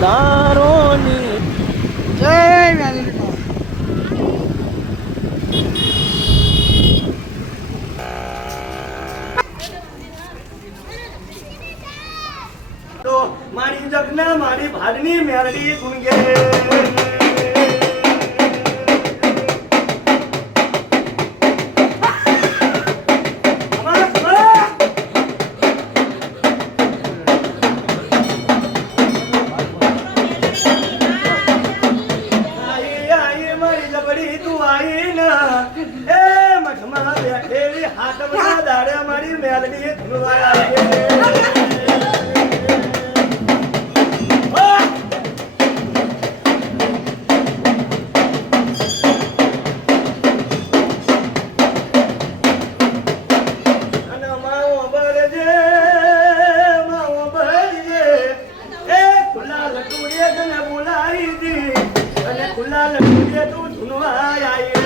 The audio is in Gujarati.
પધારોની જય મેલડીમાં તો મારી જગના મારી ભાડની મેલડી ગુંગે મારી મેલડી ખુલ્લા લટુડીએ તું ધૂનવા આવી